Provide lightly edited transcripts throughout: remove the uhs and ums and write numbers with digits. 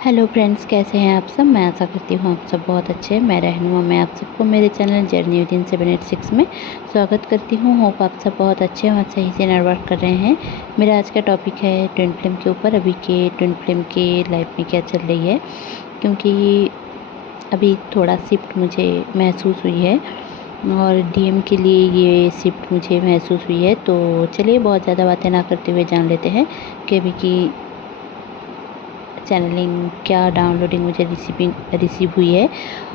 Hello friends, कैसे हैं आप सब। मैं आशा करती हूँ आप सब बहुत अच्छे हैं। मैं रहनुमा मैं आप सबको मेरे चैनल जर्नी विदिन 786 में स्वागत करती हूँ। होप आप सब बहुत अच्छे हैं और सही से नेटवर्क कर रहे हैं। मेरा आज का टॉपिक है ट्विन फ्लेम के ऊपर। अभी के ट्विन फ्लेम की लाइफ में क्या चल रही है, क्योंकि अभी थोड़ा शिफ्ट मुझे महसूस हुई है और डीएम के लिए ये शिफ्ट मुझे महसूस हुई है। तो चलिए बहुत ज़्यादा बातें ना करते हुए जान लेते हैं कि अभी की चैनलिंग क्या डाउनलोडिंग मुझे रिसीव हुई है।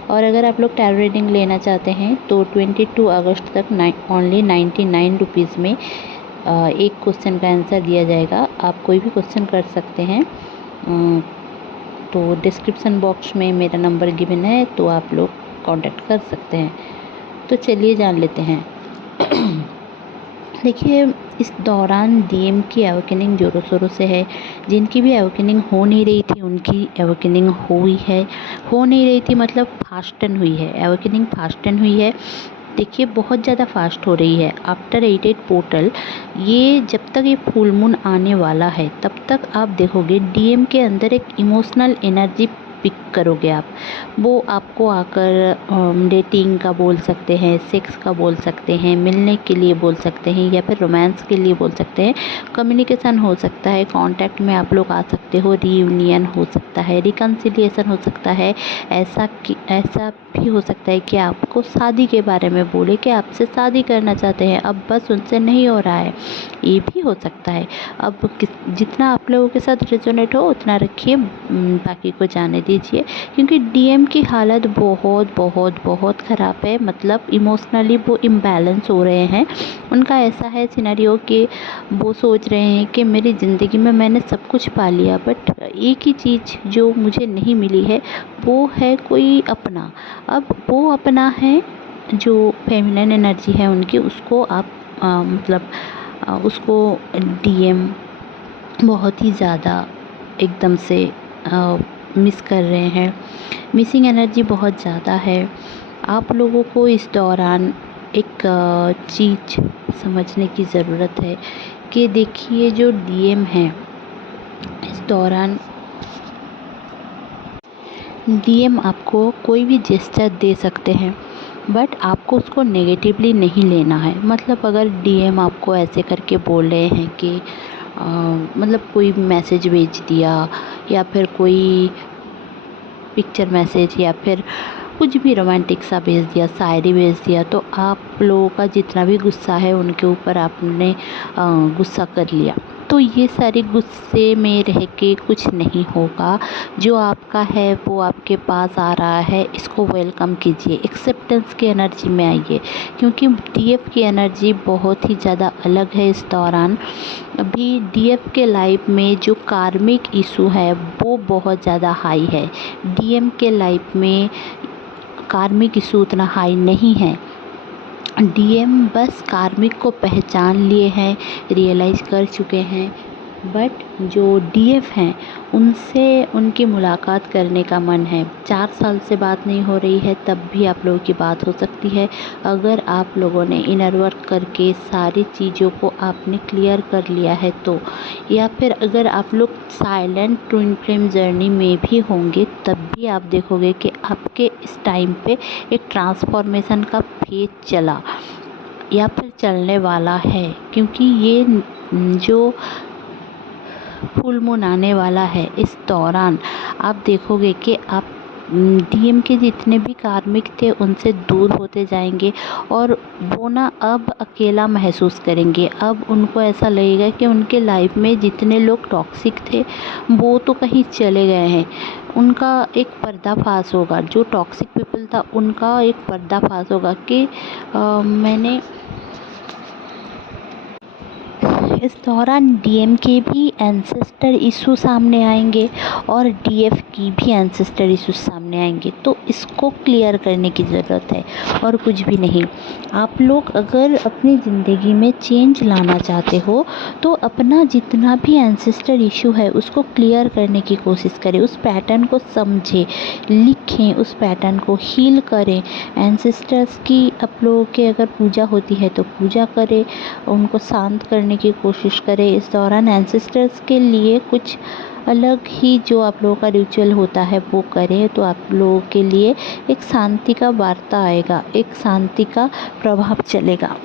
और अगर आप लोग टैरो रीडिंग लेना चाहते हैं तो 22 अगस्त तक ओनली 99 रुपीज़ में एक क्वेश्चन का आंसर दिया जाएगा। आप कोई भी क्वेश्चन कर सकते हैं। तो डिस्क्रिप्शन बॉक्स में मेरा नंबर गिवन है, तो आप लोग कांटेक्ट कर सकते हैं। तो चलिए जान लेते हैं। देखिए, इस दौरान डीएम की अवेकनिंग ज़ोरों शोरों से है। जिनकी भी अवेकनिंग हो नहीं रही थी उनकी अवेकनिंग हुई है। हो नहीं रही थी मतलब फास्टन हुई है, अवेकनिंग फास्टन हुई है। देखिए बहुत ज़्यादा फास्ट हो रही है आफ्टर 88 पोर्टल। ये जब तक ये फुल मून आने वाला है तब तक आप देखोगे डीएम के अंदर एक इमोशनल एनर्जी पिक करोगे आप। वो आपको आकर डेटिंग का बोल सकते हैं, सेक्स का बोल सकते हैं, मिलने के लिए बोल सकते हैं या फिर रोमांस के लिए बोल सकते हैं। कम्युनिकेशन हो सकता है, कांटेक्ट में आप लोग आ सकते हो, रीयूनियन हो सकता है, रिकन्सिलिएशन हो सकता है। ऐसा भी हो सकता है कि आपको शादी के बारे में बोले कि आपसे शादी करना चाहते हैं, अब बस उनसे नहीं हो रहा है। ये भी हो सकता है। अब जितना आप लोगों के साथ रेजोनेट हो उतना रखिए, बाकी को जाने दीजिए। क्योंकि डीएम की हालत बहुत बहुत बहुत ख़राब है। मतलब इमोशनली वो इम्बैलेंस हो रहे हैं। उनका ऐसा है सिनेरियो कि वो सोच रहे हैं कि मेरी ज़िंदगी में मैंने सब कुछ पा लिया, बट एक ही चीज़ जो मुझे नहीं मिली है वो है कोई अपना। अब वो अपना है जो फेमिनिन एनर्जी है उनकी, उसको आप उसको डीएम बहुत ही ज़्यादा एकदम से मिस कर रहे हैं। मिसिंग एनर्जी बहुत ज़्यादा है। आप लोगों को इस दौरान एक चीज़ समझने की ज़रूरत है कि देखिए जो डीएम है इस दौरान डीएम आपको कोई भी जेस्चर दे सकते हैं, बट आपको उसको नेगेटिवली नहीं लेना है। मतलब अगर डीएम आपको ऐसे करके बोल रहे हैं कि मतलब कोई मैसेज भेज दिया या फिर कोई पिक्चर मैसेज या फिर कुछ भी रोमांटिक सा भेज दिया, शायरी भेज दिया, तो आप लोगों का जितना भी गुस्सा है उनके ऊपर आपने गुस्सा कर लिया। तो ये सारे गुस्से में रह के कुछ नहीं होगा। जो आपका है वो आपके पास आ रहा है, इसको वेलकम कीजिए, एक्सेप्टेंस की एनर्जी में आइए। क्योंकि डीएफ की एनर्जी बहुत ही ज़्यादा अलग है इस दौरान। अभी डीएफ के लाइफ में जो कार्मिक इशू है वो बहुत ज़्यादा हाई है। डीएम के लाइफ में कार्मिक इशू उतना हाई नहीं है। डीएम बस कार्मिक को पहचान लिए हैं, रियलाइज़ कर चुके हैं। बट जो डीएफ हैं उनसे उनकी मुलाकात करने का मन है। 4 साल से बात नहीं हो रही है, तब भी आप लोगों की बात हो सकती है अगर आप लोगों ने इनर वर्क करके सारी चीज़ों को आपने क्लियर कर लिया है तो। या फिर अगर आप लोग साइलेंट ट्विन फ्लेम जर्नी में भी होंगे तब भी आप देखोगे कि आपके इस टाइम पे एक ट्रांसफॉर्मेशन का फेज चला या फिर चलने वाला है। क्योंकि ये जो फुल मून आने वाला है इस दौरान आप देखोगे कि आप डीएम के जितने भी कार्मिक थे उनसे दूर होते जाएंगे और वो ना अब अकेला महसूस करेंगे। अब उनको ऐसा लगेगा कि उनके लाइफ में जितने लोग टॉक्सिक थे वो तो कहीं चले गए हैं। उनका एक पर्दाफाश होगा, जो टॉक्सिक पीपल था उनका एक पर्दाफाश होगा कि मैंने इस दौरान डीएम के भी एंसेस्टर इशू सामने आएंगे और डीएफ की भी एंसेस्टर इशू सामने आएंगे। तो इसको क्लियर करने की ज़रूरत है और कुछ भी नहीं। आप लोग अगर अपनी ज़िंदगी में चेंज लाना चाहते हो तो अपना जितना भी एंसेस्टर इशू है उसको क्लियर करने की कोशिश करें। उस पैटर्न को समझें, लिखें, उस पैटर्न को हील करें। एंसेस्टर्स की आप लोगों के अगर पूजा होती है तो पूजा करें, उनको शांत करने की कोशिश करें। इस दौरान एंसेस्टर्स के लिए कुछ अलग ही जो आप लोगों का रिचुअल होता है वो करें, तो आप लोगों के लिए एक शांति का वार्ता आएगा, एक शांति का प्रभाव चलेगा।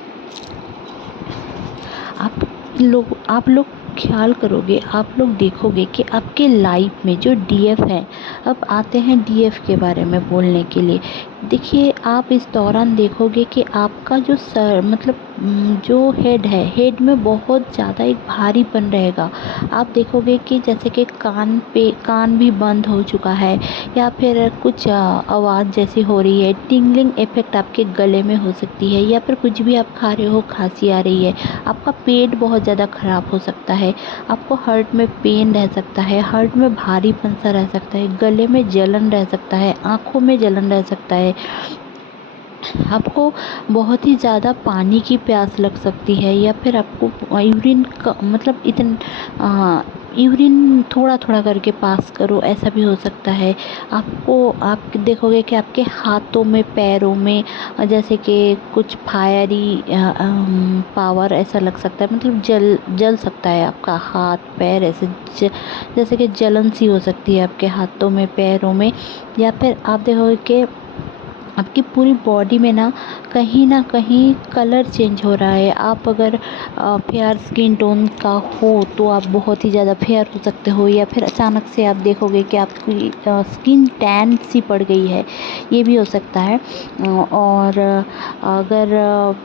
आप लोग ख्याल करोगे, आप लोग देखोगे कि आपके लाइफ में जो डीएफ है, अब आते हैं डीएफ के बारे में बोलने के लिए। देखिए, आप इस दौरान देखोगे कि आपका जो सर मतलब जो हेड है, हेड में बहुत ज़्यादा एक भारीपन रहेगा। आप देखोगे कि जैसे कि कान भी बंद हो चुका है, या फिर कुछ आवाज़ जैसी हो रही है, टिंगलिंग इफ़ेक्ट आपके गले में हो सकती है, या फिर कुछ भी आप खा रहे हो, खांसी आ रही है, आपका पेट बहुत ज़्यादा ख़राब हो सकता है, आपको हार्ट में पेन रह सकता है, हार्ट में भारीपन सा रह सकता है, गले में जलन रह सकता है, आँखों में जलन रह सकता है, आपको बहुत ही ज़्यादा पानी की प्यास लग सकती है, या फिर आपको यूरिन का मतलब यूरिन थोड़ा थोड़ा करके पास करो, ऐसा भी हो सकता है। आप देखोगे कि आपके हाथों में, पैरों में जैसे कि कुछ फायरी पावर ऐसा लग सकता है, मतलब जल सकता है आपका हाथ पैर, ऐसे जैसे कि जलन सी हो सकती है आपके हाथों में, पैरों में। या फिर आप देखोगे कि आपकी पूरी बॉडी में ना कहीं कलर चेंज हो रहा है। आप अगर फेयर स्किन टोन का हो तो आप बहुत ही ज़्यादा फेयर हो सकते हो, या फिर अचानक से आप देखोगे कि आपकी स्किन टैन सी पड़ गई है, ये भी हो सकता है। और अगर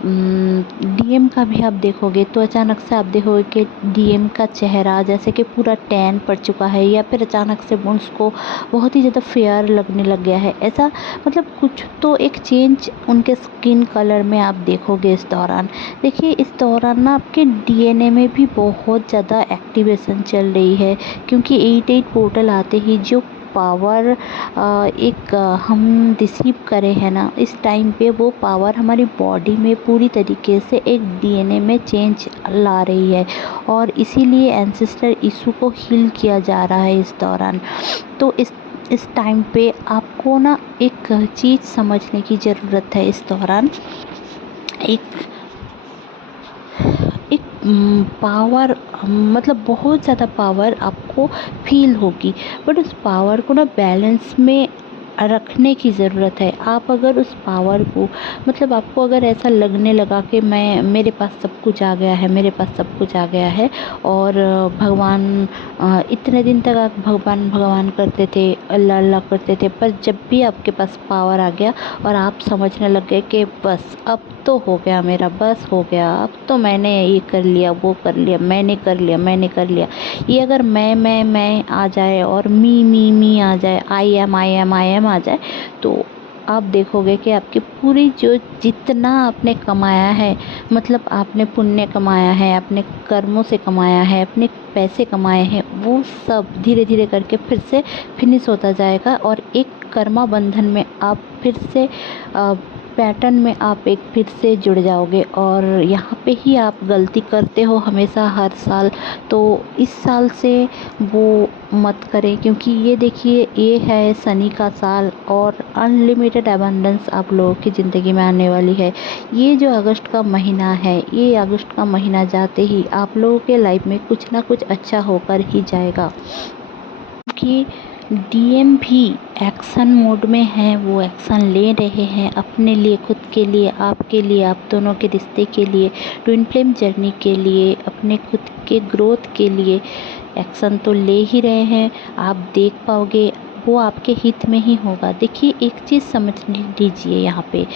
डीएम का भी आप देखोगे तो अचानक से आप देखोगे कि डीएम का चेहरा जैसे कि पूरा टैन पड़ चुका है, या फिर अचानक से उसको बहुत ही ज़्यादा फेयर लगने लग गया है, ऐसा मतलब कुछ तो एक चेंज उनके स्किन कलर में आप देखोगे इस दौरान। देखिए, इस दौरान ना आपके डीएनए में भी बहुत ज़्यादा एक्टिवेशन चल रही है, क्योंकि 88 पोर्टल आते ही जो पावर हम रिसीव करे हैं ना, इस टाइम पे वो पावर हमारी बॉडी में पूरी तरीके से एक डीएनए में चेंज ला रही है, और इसीलिए एंसेस्टर इशू को हील किया जा रहा है इस दौरान। तो इस टाइम पे आपको ना एक चीज़ समझने की ज़रूरत है इस दौरान। एक एक पावर मतलब बहुत ज़्यादा पावर आपको फील होगी, बट उस पावर को ना बैलेंस में रखने की ज़रूरत है। आप अगर उस पावर को मतलब आपको अगर ऐसा लगने लगा कि मेरे पास सब कुछ आ गया है, मेरे पास सब कुछ आ गया है, और भगवान इतने दिन तक आप भगवान भगवान करते थे, अल्लाह अल्लाह करते थे, पर जब भी आपके पास पावर आ गया और आप समझने लग गए कि बस अब तो हो गया मेरा, बस हो गया, अब तो मैंने ये कर लिया, वो कर लिया, मैंने कर लिया, ये अगर मैं आ जाए और मी आ जाए, आई एम आ जाए, तो आप देखोगे कि आपकी पूरी जो जितना आपने कमाया है, मतलब आपने पुण्य कमाया है, अपने कर्मों से कमाया है, अपने पैसे कमाए हैं, वो सब धीरे धीरे करके फिर से फिनिश होता जाएगा, और एक कर्मा बंधन में आप फिर से पैटर्न में आप एक फिर से जुड़ जाओगे। और यहाँ पे ही आप गलती करते हो हमेशा हर साल, तो इस साल से वो मत करें, क्योंकि ये देखिए, ये है शनि का साल, और अनलिमिटेड अबंडेंस आप लोगों की ज़िंदगी में आने वाली है। ये जो अगस्त का महीना है, ये अगस्त का महीना जाते ही आप लोगों के लाइफ में कुछ ना कुछ अच्छा होकर ही जाएगा, क्योंकि डीएम भी एक्शन मोड में हैं, वो एक्शन ले रहे हैं अपने लिए, खुद के लिए, आपके लिए, आप दोनों के रिश्ते के लिए, ट्विन फ्लेम जर्नी के लिए, अपने खुद के ग्रोथ के लिए एक्शन तो ले ही रहे हैं। आप देख पाओगे, वो आपके हित में ही होगा। देखिए, एक चीज़ समझ लीजिए, यहाँ पे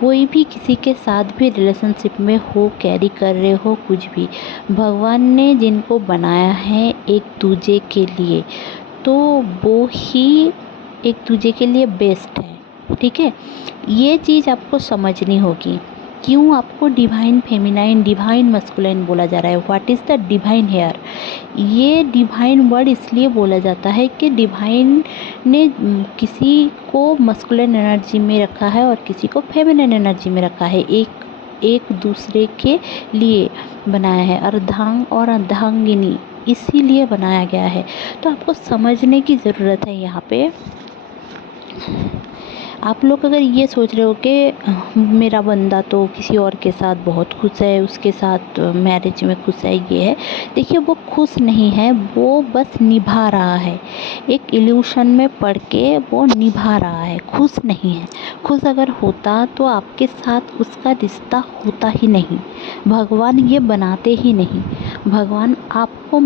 कोई भी किसी के साथ भी रिलेशनशिप में हो, कैरी कर रहे हो कुछ भी, भगवान ने जिनको बनाया है एक दूजे के लिए, तो वो ही एक दूजे के लिए बेस्ट है, ठीक है। ये चीज़ आपको समझनी होगी। क्यों आपको डिवाइन फेमिनाइन, डिवाइन मस्कुलाइन बोला जा रहा है? What is the divine here? ये डिवाइन वर्ड इसलिए बोला जाता है कि डिवाइन ने किसी को मस्कुलाइन एनर्जी में रखा है और किसी को फेमिनाइन एनर्जी में रखा है, एक दूसरे के लिए बनाया है। अर्धांग और अर्धांगिनी इसीलिए बनाया गया है। तो आपको समझने की ज़रूरत है यहाँ पे। आप लोग अगर ये सोच रहे हो कि मेरा बंदा तो किसी और के साथ बहुत खुश है, उसके साथ मैरिज में खुश है, ये है, देखिए वो खुश नहीं है, वो बस निभा रहा है। एक इल्यूशन में पड़ के वो निभा रहा है, खुश नहीं है। खुश अगर होता तो आपके साथ उसका रिश्ता होता ही नहीं। भगवान ये बनाते ही नहीं। भगवान आपको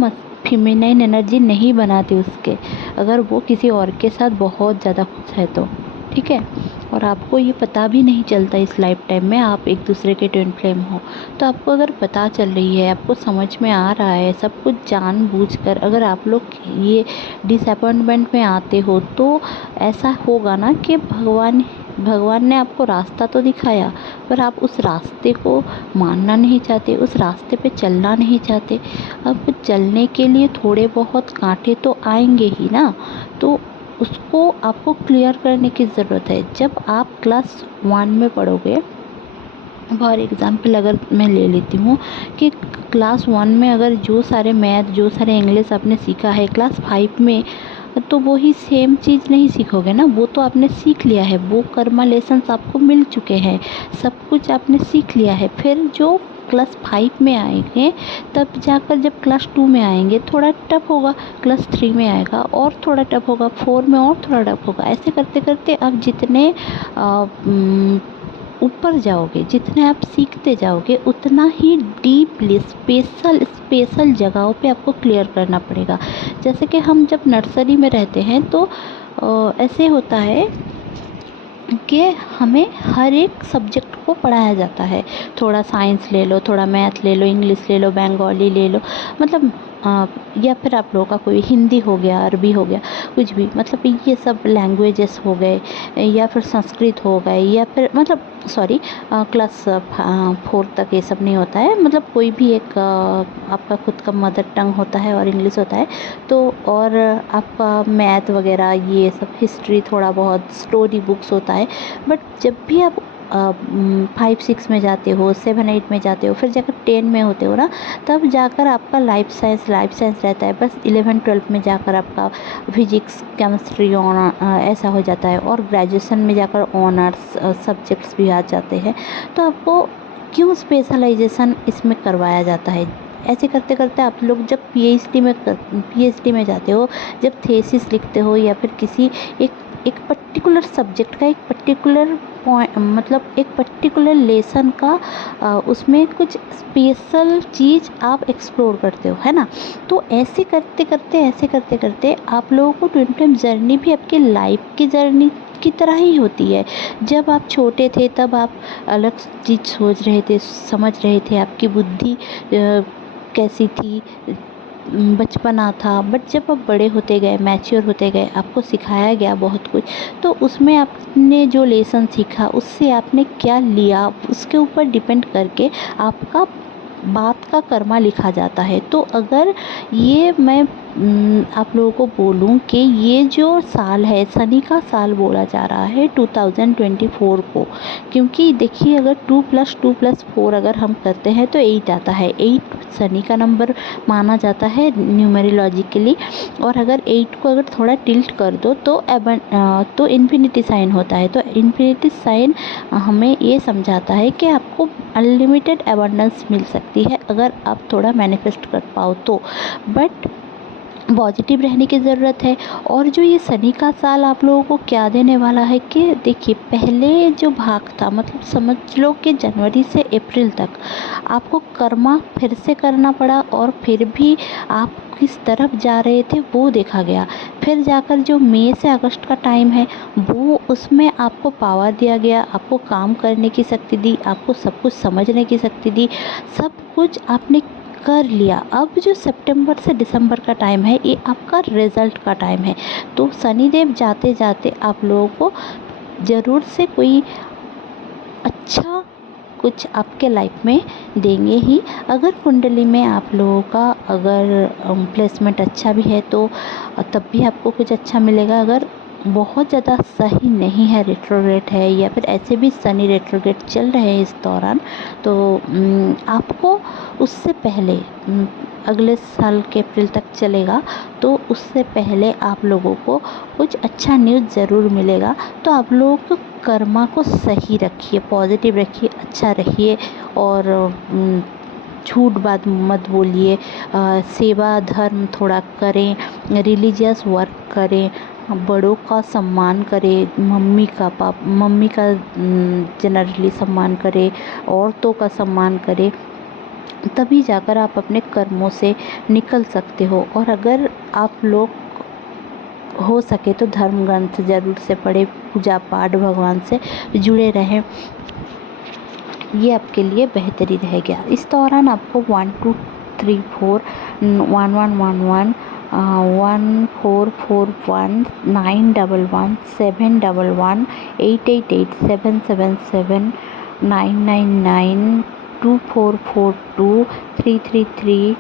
फेमिनाइन एनर्जी नहीं बनाते उसके, अगर वो किसी और के साथ बहुत ज़्यादा खुश है तो, ठीक है। और आपको ये पता भी नहीं चलता इस लाइफ टाइम में आप एक दूसरे के ट्विन फ्लेम हो। तो आपको अगर पता चल रही है, आपको समझ में आ रहा है, सब कुछ जानबूझकर अगर आप लोग ये डिसअपॉइंटमेंट में आते हो, तो ऐसा होगा ना कि भगवान ने आपको रास्ता तो दिखाया, पर आप उस रास्ते को मानना नहीं चाहते, उस रास्ते पे चलना नहीं चाहते। अब चलने के लिए थोड़े बहुत कांटे तो आएंगे ही ना, तो उसको आपको क्लियर करने की ज़रूरत है। जब आप क्लास 1 में पढ़ोगे, फॉर एग्ज़ाम्पल अगर मैं ले लेती हूँ कि क्लास 1 में अगर जो सारे मैथ, जो सारे इंग्लिश आपने सीखा है, क्लास 5 में तो वही सेम चीज़ नहीं सीखोगे ना, वो तो आपने सीख लिया है, वो कर्मा लेसन्स आपको मिल चुके हैं, सब कुछ आपने सीख लिया है। फिर जो क्लास 5 में आएंगे, तब जाकर जब क्लास 2 में आएंगे थोड़ा टफ होगा, क्लास 3 में आएगा और थोड़ा टफ होगा, 4 में और थोड़ा टफ होगा। ऐसे करते करते आप जितने ऊपर जाओगे, जितने आप सीखते जाओगे, उतना ही डीपली स्पेशल जगहों पे आपको क्लियर करना पड़ेगा। जैसे कि हम जब नर्सरी में रहते हैं तो ऐसे होता है कि हमें हर एक सब्जेक्ट को पढ़ाया जाता है। थोड़ा साइंस ले लो, थोड़ा मैथ ले लो, इंग्लिश ले लो, बंगाली ले लो, मतलब या फिर आप लोगों का कोई हिंदी हो गया, अरबी हो गया, कुछ भी, मतलब ये सब लैंग्वेजेस हो गए, या फिर संस्कृत हो गए, या फिर मतलब सॉरी क्लास 4 तक ये सब नहीं होता है, मतलब कोई भी एक आपका खुद का मदर टंग होता है और इंग्लिश होता है। तो और आपका मैथ वगैरह, ये सब हिस्ट्री, थोड़ा बहुत स्टोरी बुक्स होता है। बट जब भी आप 5-6 में जाते हो, 7-8 में जाते हो, फिर जाकर 10 में होते हो ना, तब जाकर आपका लाइफ साइंस रहता है। बस 11-12 में जाकर आपका फिजिक्स, केमिस्ट्री ऐसा हो जाता है, और ग्रेजुएशन में जाकर ऑनर्स सब्जेक्ट्स भी आ जाते हैं। तो आपको क्यों स्पेशलाइजेशन इसमें करवाया जाता है? ऐसे करते करते आप लोग जब पीएचडी में जाते हो, जब थीसिस लिखते हो, या फिर किसी एक पर्टिकुलर सब्जेक्ट का, एक पर्टिकुलर पॉइंट, मतलब एक पर्टिकुलर लेसन का उसमें कुछ स्पेशल चीज़ आप एक्सप्लोर करते हो, है ना। तो ऐसे करते करते आप लोगों को ट्विन फ्लेम जर्नी भी आपकी लाइफ की जर्नी की तरह ही होती है। जब आप छोटे थे तब आप अलग चीज़ सोच रहे थे, समझ रहे थे, आपकी बुद्धि कैसी थी, बचपना था। बट जब आप बड़े होते गए, मैच्योर होते गए, आपको सिखाया गया बहुत कुछ, तो उसमें आपने जो लेसन सीखा, उससे आपने क्या लिया, उसके ऊपर डिपेंड करके आपका बात का कर्मा लिखा जाता है। तो अगर ये मैं आप लोगों को बोलूं कि ये जो साल है, शनि का साल बोला जा रहा है 2024 को, क्योंकि देखिए अगर 2+2+4 अगर हम करते हैं तो 8 आता है। 8 शनि का नंबर माना जाता है न्यूमेरोलॉजिकली, और अगर 8 को अगर थोड़ा टिल्ट कर दो तो इन्फिनिटी साइन होता है। तो इन्फिनिटी साइन हमें ये समझाता है कि आपको अनलिमिटेड अबंडेंस मिल सकती है अगर आप थोड़ा मैनिफेस्ट कर पाओ तो। बट पॉजिटिव रहने की ज़रूरत है। और जो ये शनि का साल आप लोगों को क्या देने वाला है कि देखिए, पहले जो भाग था, मतलब समझ लो कि जनवरी से अप्रैल तक आपको कर्मा फिर से करना पड़ा, और फिर भी आप किस तरफ जा रहे थे वो देखा गया। फिर जाकर जो मई से अगस्त का टाइम है, वो उसमें आपको पावर दिया गया, आपको काम करने की शक्ति दी, आपको सब कुछ समझने की शक्ति दी, सब कुछ आपने कर लिया। अब जो सितंबर से दिसंबर का टाइम है, ये आपका रिजल्ट का टाइम है। तो शनिदेव जाते जाते आप लोगों को ज़रूर से कोई अच्छा कुछ आपके लाइफ में देंगे ही। अगर कुंडली में आप लोगों का अगर प्लेसमेंट अच्छा भी है तो तब भी आपको कुछ अच्छा मिलेगा। अगर बहुत ज़्यादा सही नहीं है, रेट्रोग्रेड है या फिर ऐसे भी शनि रेट्रोग्रेड चल रहे हैं इस दौरान, तो आपको उससे पहले अगले साल के अप्रैल तक चलेगा, तो उससे पहले आप लोगों को कुछ अच्छा न्यूज़ ज़रूर मिलेगा। तो आप लोगों को कर्मा को सही रखिए, पॉजिटिव रखिए, अच्छा रहिए और झूठ बात मत बोलिए, सेवा धर्म थोड़ा करें, रिलीजियस वर्क करें, बड़ों का सम्मान करें, मम्मी का जनरली सम्मान करें, औरतों का सम्मान करें, तभी जाकर आप अपने कर्मों से निकल सकते हो। और अगर आप लोग हो सके तो धर्म ग्रंथ ज़रूर से पढ़ें, पूजा पाठ भगवान से जुड़े रहें, ये आपके लिए बेहतरी रहेगा। इस दौरान आपको 1 2 3 4 1 1 1 1 1 4 4 1 9 1 1 7 1 1 8 8 8 7 7 7 9 9 9 2 4 4 2 3 3 3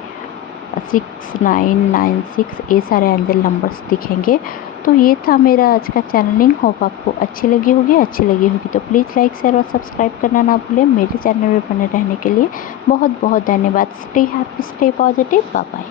6996, ये सारे एंजल नंबर्स दिखेंगे। तो ये था मेरा आज का चैनलिंग। होप आपको अच्छी लगी होगी तो प्लीज़ लाइक शेयर और सब्सक्राइब करना ना भूलें। मेरे चैनल में बने रहने के लिए बहुत बहुत धन्यवाद। Stay happy, stay positive, bye bye.